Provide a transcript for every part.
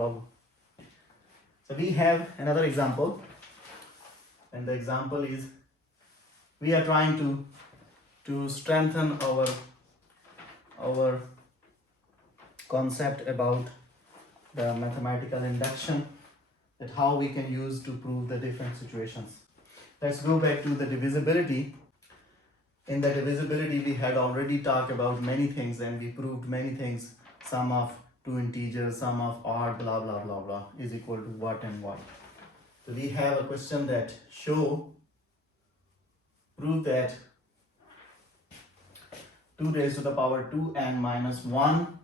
problem. So we have another example, and the example is we are trying to strengthen our concept about the mathematical induction, that how we can use to prove the different situations. Let's go back to the divisibility. In the divisibility, we had already talked about many things and we proved many things. Sum of two integers, sum of odd, blah blah blah blah is equal to what and what. So we have a question that prove that 2 raised to the power 2n minus 1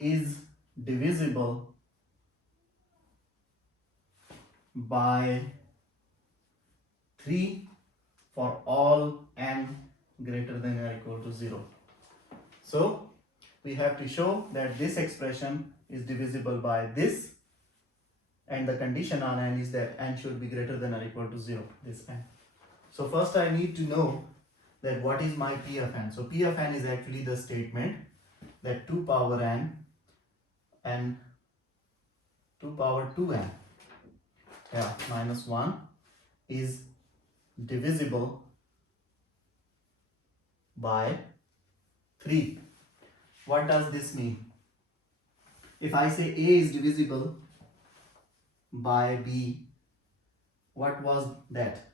is divisible by 3 for all n greater than or equal to 0. So we have to show that this expression is divisible by this, and the condition on n is that n should be greater than or equal to 0, this n. So first I need to know that what is my P of n. So P of n is actually the statement that 2 power n and 2 power 2n minus 1 is divisible by 3. What does this mean? If I say A is divisible by B, what was that?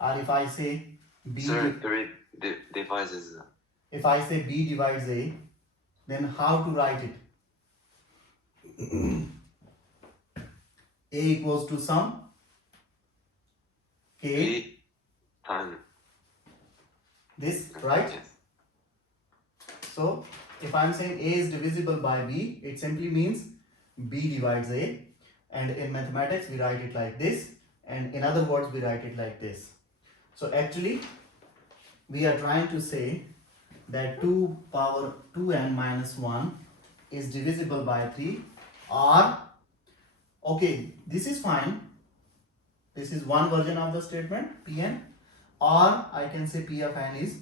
Or if I say B divides. If I say B divides A, then how to write it? A equals to sum K B times this, right? yes. So if I'm saying A is divisible by B, it simply means B divides A, and in mathematics we write it like this, and in other words we write it like this. So actually we are trying to say that 2 power 2n minus 1 is divisible by 3, or okay, this is fine, this is one version of the statement Pn, or I can say P of n is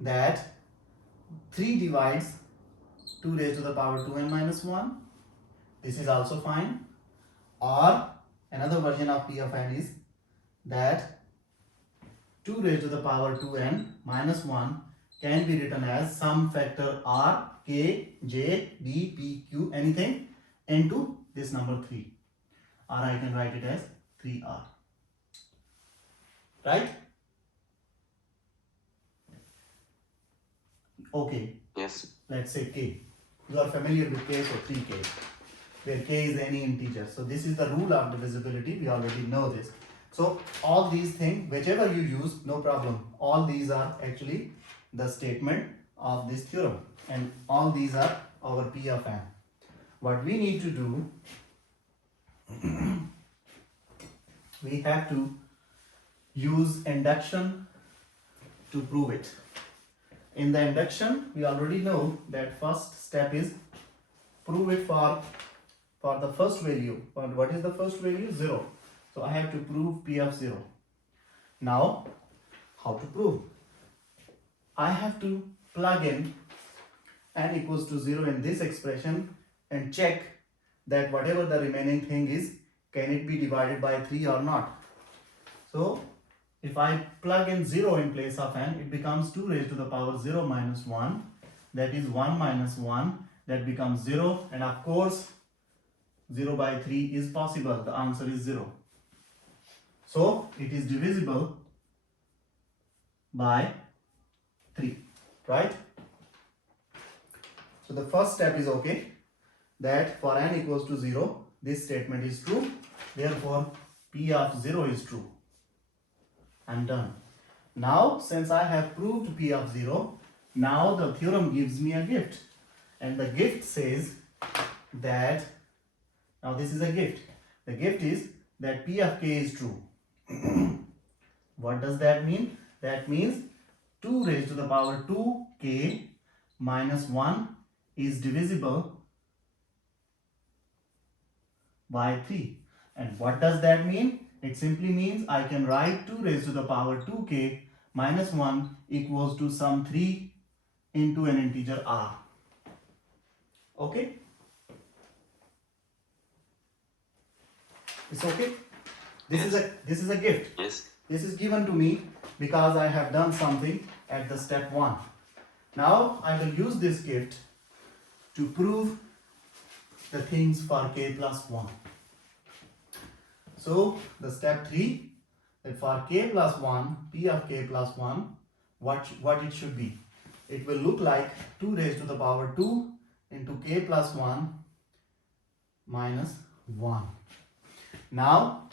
that 3 divides 2 raised to the power 2n minus 1, this is also fine, or another version of P of n is that 2 raised to the power 2n minus 1 can be written as some factor r, k, j, b, p, q, anything into this number 3, or I can write it as 3r, right? Okay, Yes. let's say k. You are familiar with k, so 3k, where k is any integer. So this is the rule of divisibility, we already know this. So all these things, whichever you use, no problem. All these are actually the statement of this theorem, and all these are our P of n. What we need to do, we have to use induction to prove it. In the induction, we already know that first step is prove it for the first value. But what is the first value? 0. So I have to prove P of 0. Now, how to prove? I have to plug in n equals to 0 in this expression and check that whatever the remaining thing is, can it be divided by 3 or not. So if I plug in 0 in place of n, it becomes 2 raised to the power 0 minus 1, that is 1 minus 1, that becomes 0, and of course 0 by 3 is possible, the answer is 0. So it is divisible by 3, right? So the first step is okay, that for n equals to 0, this statement is true, therefore P of 0 is true. I'm done. Now since I have proved P of 0, now the theorem gives me a gift, and the gift says that, now this is a gift, the gift is that P of k is true. What does that mean? That means 2 raised to the power 2k minus 1 is divisible by 3. And what does that mean? It simply means I can write 2 raised to the power 2k minus 1 equals to some 3 into an integer r. Okay? It's okay? This is a gift. Yes. This is given to me because I have done something at the step 1. Now I will use this gift to prove the things for k plus 1. So the step 3, that for k plus 1, p of k plus 1, what it should be? It will look like 2 raised to the power 2 into k plus 1 minus 1. Now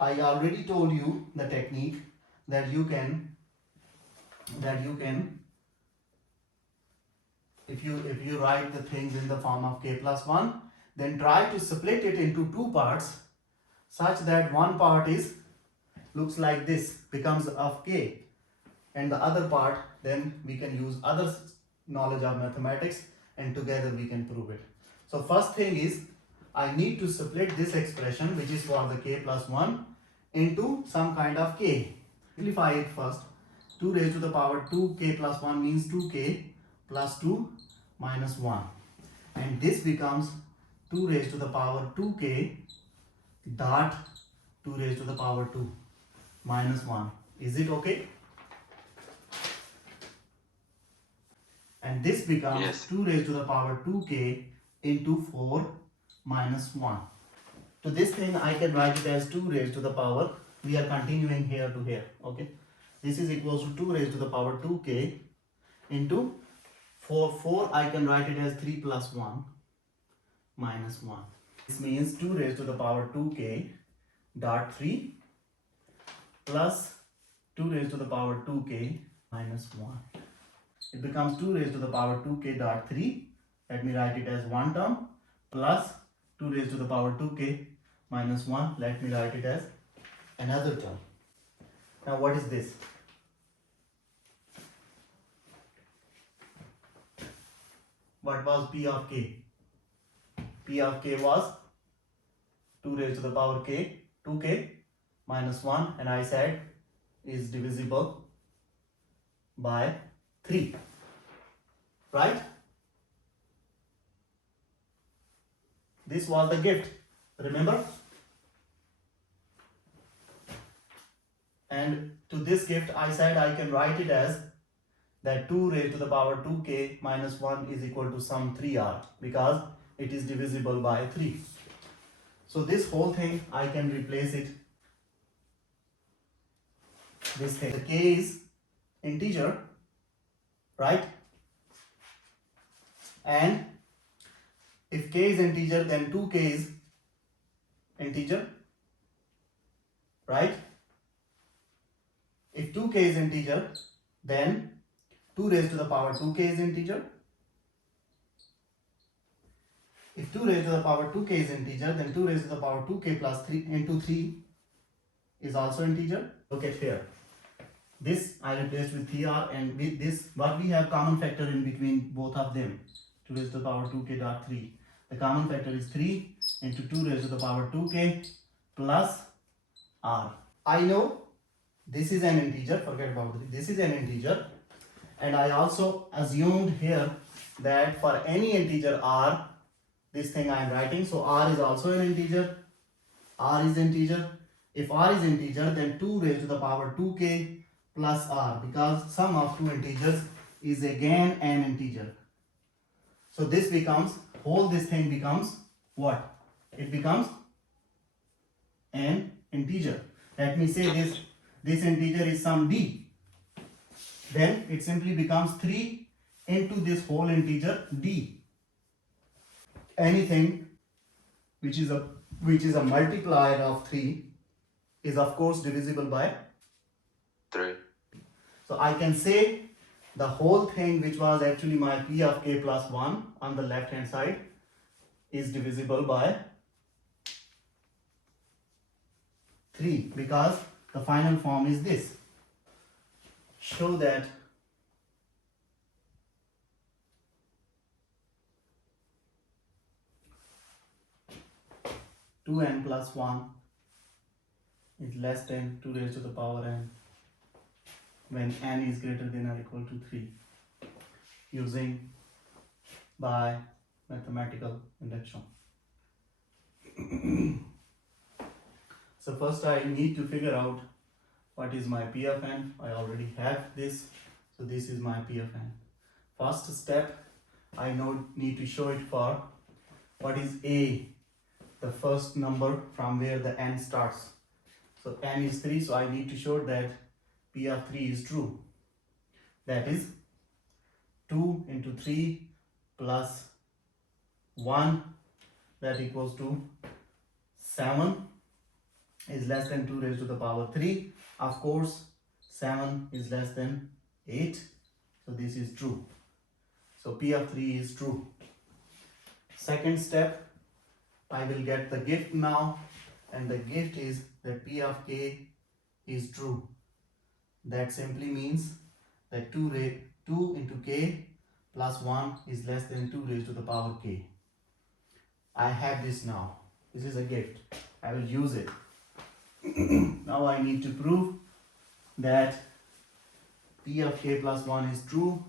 I already told you the technique that you can if you write the things in the form of k plus 1, then try to split it into 2 parts such that one part is looks like this, becomes of k, and the other part then we can use other knowledge of mathematics and together we can prove it. So first thing is I need to split this expression, which is for the k plus 1, into some kind of k. Simplify it first. 2 raised to the power 2 k plus 1 means 2k plus 2 minus 1, and this becomes 2 raised to the power 2k dot 2 raised to the power 2 minus 1. Is it okay? And this becomes Yes. 2 raised to the power 2k into 4 minus 1. So this thing I can write it as 2 raised to the power, we are continuing here to here, okay? This is equals to 2 raised to the power 2k into 4 I can write it as 3 plus 1 minus 1. This means 2 raised to the power 2k dot 3 plus 2 raised to the power 2k minus 1. It becomes 2 raised to the power 2k dot 3. Let me write it as one term plus 2 raised to the power 2k minus 1. Let me write it as another term. Now what is this? What was p of k? P of k was 2 raised to the power k, 2k minus 1, and I said is divisible by 3. Right? This was the gift. Remember? And to this gift I said I can write it as that 2 raised to the power 2k minus 1 is equal to some 3r because it is divisible by 3. So this whole thing I can replace it. This thing, the k is integer, right? And if k is integer, then 2k is integer, right? If 2k is integer, then 2 raised to the power 2k is integer. If 2 raised to the power 2k is integer, then 2 raised to the power 2k plus 3 into 3 is also integer. Look at here. This I replaced with 3r, and with this, what we have common factor in between both of them, 2 raised to the power 2k dot 3. The common factor is 3 into 2 raised to the power 2k plus r. I know this is an integer, forget about this is an integer, and I also assumed here that for any integer r, this thing I am writing, so r is also an integer, r is integer. If r is integer, then 2 raised to the power 2k plus r, because sum of two integers is again an integer. So this becomes, this thing becomes what? It becomes an integer. Let me say this integer is some d. Then it simply becomes 3 into this whole integer d. Anything which is a multiplier of 3 is of course divisible by 3. So I can say the whole thing, which was actually my p of k plus 1 on the left hand side, is divisible by 3 because the final form is this. Show that two n plus 1 is less than 2 raised to the power n when n is greater than or equal to 3, using by mathematical induction. So first I need to figure out what is my P of n. I already have this, so this is my P of n. First step, I need to show it for what is a, the first number from where the n starts. So n is 3, so I need to show that P of 3 is true. That is 2 into 3 plus 1, that equals to 7 is less than 2 raised to the power 3. Of course 7 is less than 8, so this is true. So P of 3 is true. Second step, I will get the gift now, and the gift is that P of k is true. That simply means that 2 into k plus 1 is less than 2 raised to the power k. I have this now. This is a gift. I will use it. Now I need to prove that P of k plus 1 is true.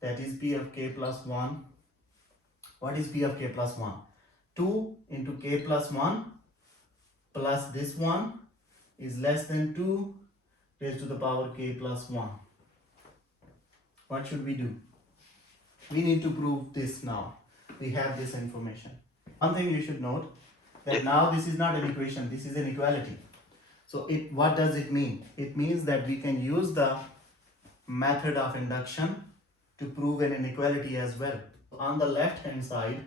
That is P of k plus 1. What is P of k plus 1? 2 into k plus 1 plus this one is less than 2 raised to the power k plus 1. What should we do? We need to prove this now. We have this information. One thing you should note, that now this is not an equation, this is an equality. So what does it mean? It means that we can use the method of induction to prove an inequality as well. On the left hand side,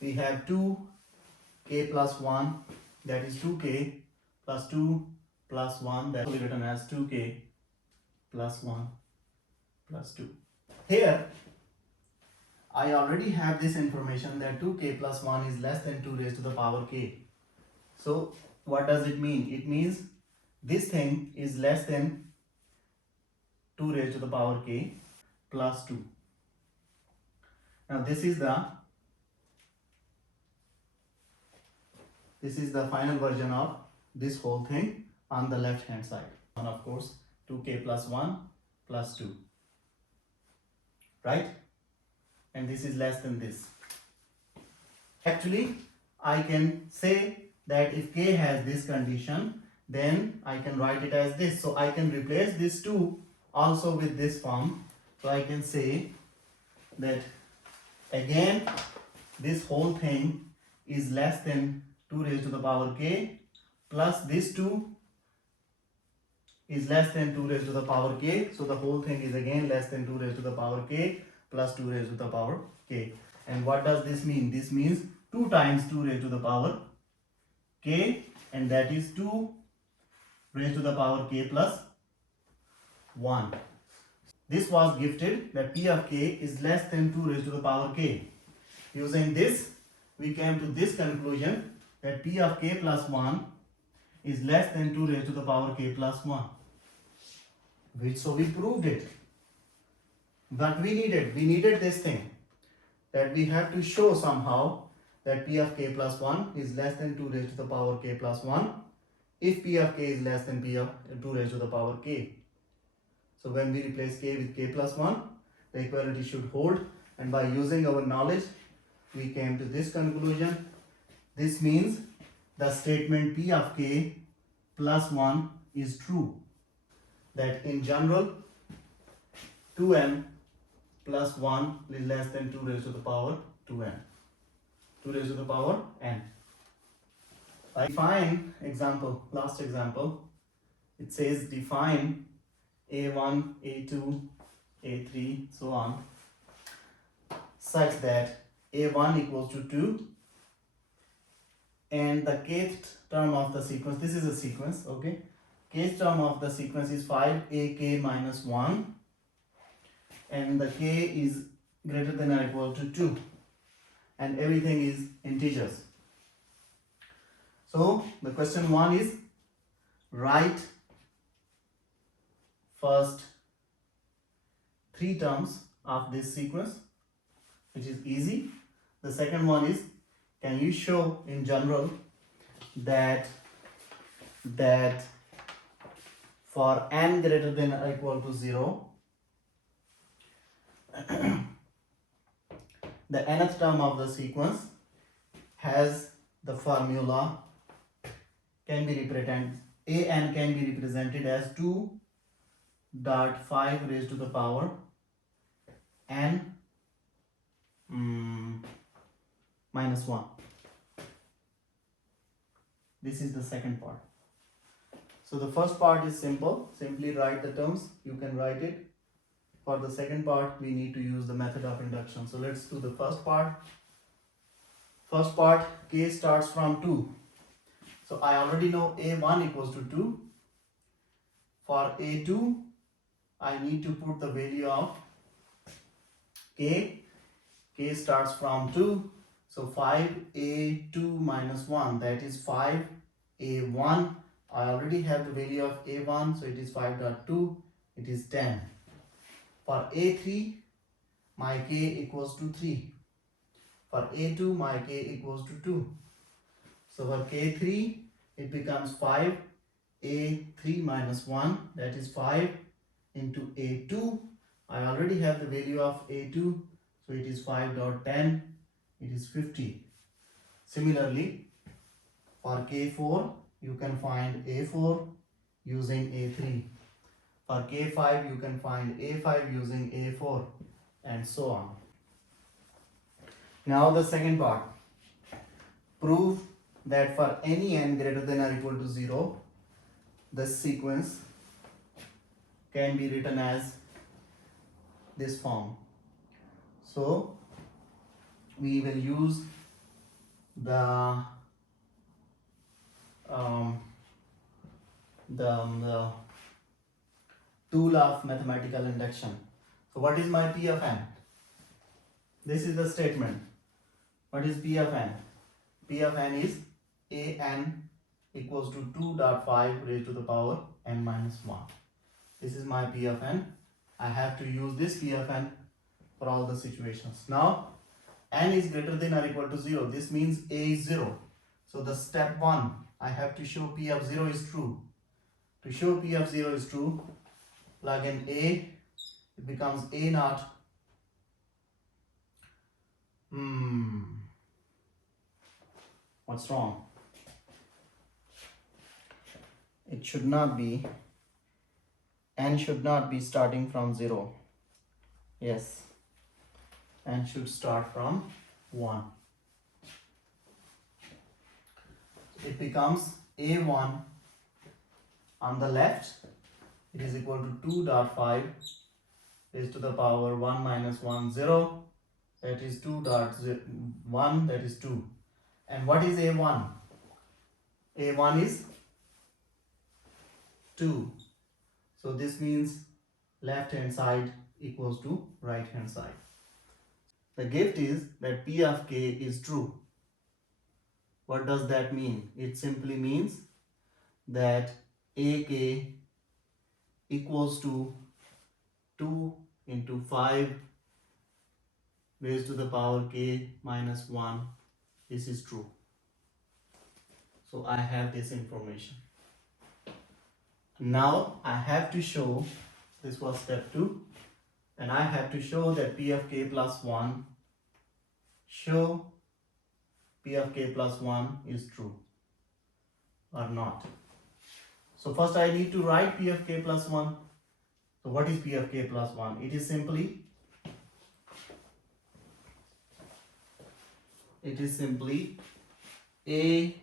we have 2k plus 1, that is 2k plus 2 plus 1, that will be written as 2k plus 1 plus 2. Here, I already have this information that 2k plus 1 is less than 2 raised to the power k. So what does it mean? It means this thing is less than 2 raised to the power k plus 2. Now this is the final version of this whole thing on the left hand side. And of course 2k plus 1 plus 2. Right? And this is less than this. Actually, I can say that if k has this condition, then I can write it as this. So I can replace this 2 also with this form. So I can say that again this whole thing is less than 2 raised to the power k plus this 2 is less than 2 raised to the power k. So the whole thing is again less than 2 raised to the power k plus 2 raised to the power k. And what does this mean? This means 2 times 2 raised to the power k, and that is 2 raised to the power k plus 1. This was gifted that P of k is less than 2 raised to the power k. Using this, we came to this conclusion that P of k plus 1 is less than 2 raised to the power k plus 1. So we proved it. But we needed this thing, that we have to show somehow that P of k plus 1 is less than 2 raised to the power k plus 1 if P of k is less than P of 2 raised to the power k. So when we replace k with k plus 1, the equality should hold, and by using our knowledge, we came to this conclusion. This means the statement P of k plus 1 is true. That in general, 2n plus 1 is less than 2 raised to the power 2n. 2 raised to the power n. I define example, last example, it says define a1, a2, a3, so on, such that a1 equals to 2 and the kth term of the sequence, this is a sequence, okay, kth term of the sequence is 5ak minus 1 and the k is greater than or equal to 2 and everything is integers. So the question 1 is write first 3 terms of this sequence, which is easy. The second one is, can you show in general that for n greater than or equal to 0 the nth term of the sequence has the formula can be represented, an can be represented as 2.5 raised to the power n minus 1. This is the second part. So the first part is simple, simply write the terms, you can write it. For the second part, we need to use the method of induction. So let's do the first part. First part, k starts from 2. So I already know a1 equals to 2. For a2, I need to put the value of k. K starts from 2. So 5a2 minus 1, that is 5a1. I already have the value of a1, so it is 5.2. It is 10. For a3, my k equals to 3. For a2, my k equals to 2. So for k3, it becomes 5a3 minus 1, that is 5 into a2. I already have the value of a2, so it is 5.10, it is 50. Similarly, for k4, you can find a4 using a3. For k5, you can find a5 using a4, and so on. Now the second part. Prove that for any n greater than or equal to 0, the sequence can be written as this form. So we will use the tool of mathematical induction. So what is my P of n? This is the statement. What is P of n? P of n is an equals to 2.5 raised to the power n minus 1. This is my P of n. I have to use this P of n for all the situations. Now n is greater than or equal to 0. This means a is 0. So the step 1, I have to show P of 0 is true. To show P of 0 is true, plug in a, it becomes a naught. What's wrong? It should not be, n should not be starting from 0. Yes, n should start from 1. It becomes a1 on the left, it is equal to 2.5 raised to the power 1 minus 1, 0. That is 2.1, that is 2. And what is a1? a1 is 2. So this means left hand side equals to right hand side. The gift is that P of k is true. What does that mean? It simply means that ak equals to 2 into 5 raised to the power k minus 1. This is true. So I have this information. Now I have to show, this was step 2, and I have to show that P of k plus 1, show P of k plus 1 is true or not. So first I need to write P of k plus 1. So what is P of k plus 1? It is simply a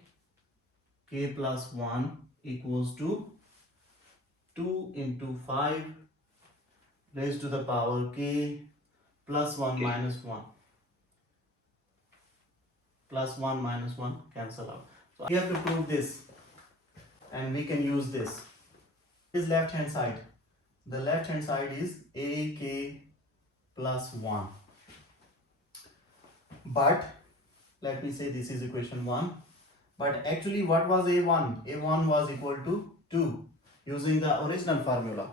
k plus 1 equals to 2 into 5 raised to the power k plus 1 minus 1. Plus 1 minus 1 cancel out. So we have to prove this, and we can use this. This is left hand side. The left hand side is ak plus 1. But let me say this is equation 1. But actually what was a1? a1 was equal to 2 using the original formula.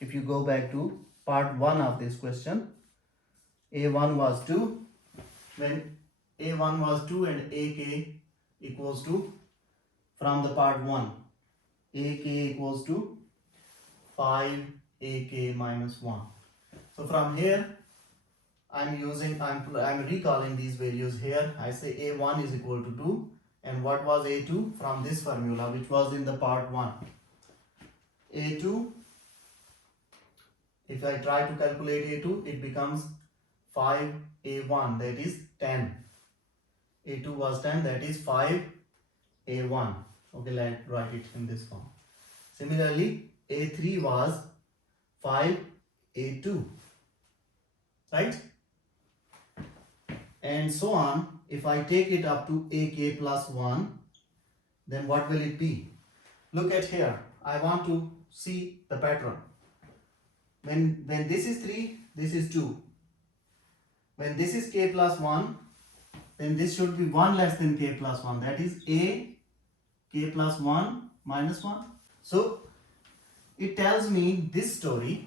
If you go back to part 1 of this question, a1 was 2. When a1 was 2 and ak equals to, from the part 1, ak equals to 5 ak minus 1. So from here I'm recalling these values here. I say a1 is equal to 2, and what was a2 from this formula which was in the part 1. a2, if I try to calculate a2, it becomes 5a1, that is 10. a2 was 10, that is 5a1. Okay, let's write it in this form. Similarly, a3 was 5a2, right? And so on. If I take it up to ak plus 1, then what will it be? Look at here. I want to see the pattern. When this is 3, this is 2. When this is k plus 1, then this should be 1 less than k plus 1. That is a k plus 1 minus 1. So it tells me this story.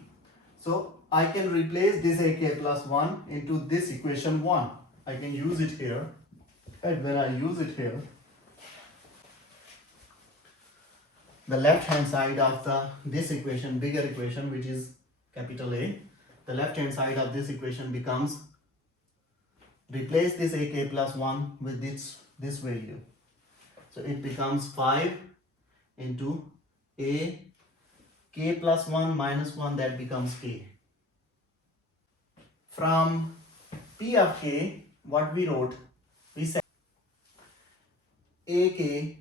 So I can replace this ak plus 1 into this equation 1. I can use it here. And when I use it here, the left hand side of this equation, bigger equation, which is capital A, the left hand side of this equation becomes, replace this ak plus 1 with this value. So it becomes 5 into a k plus 1 minus 1, that becomes k. From p of k, what we wrote, we said ak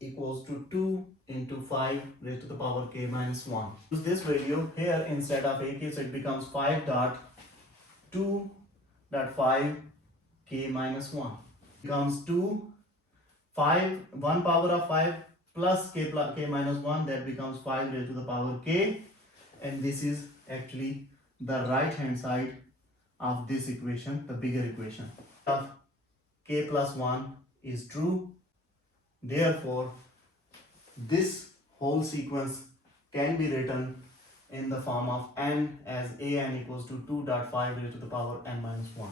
equals to 2 into 5 raised to the power k minus 1. Use this value here instead of ak, so it becomes 5.2.5 k minus 1. Becomes 1 power of 5 plus k minus 1, that becomes 5 raised to the power k, and this is actually the right hand side of this equation, the bigger equation. Of k plus 1 is true, therefore this whole sequence can be written in the form of n as an equals to 2.5 raised to the power n minus 1.